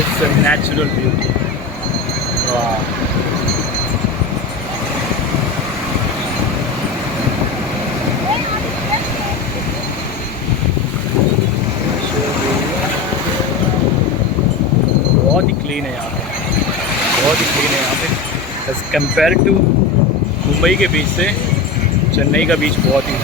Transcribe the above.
This natural beauty. वाह, बहुत ही क्लीन है यहाँ पे, बहुत ही क्लीन है यहाँ पे एज़ कम्पेयर टू मुंबई के बीच से। चेन्नई का बीच बहुत ही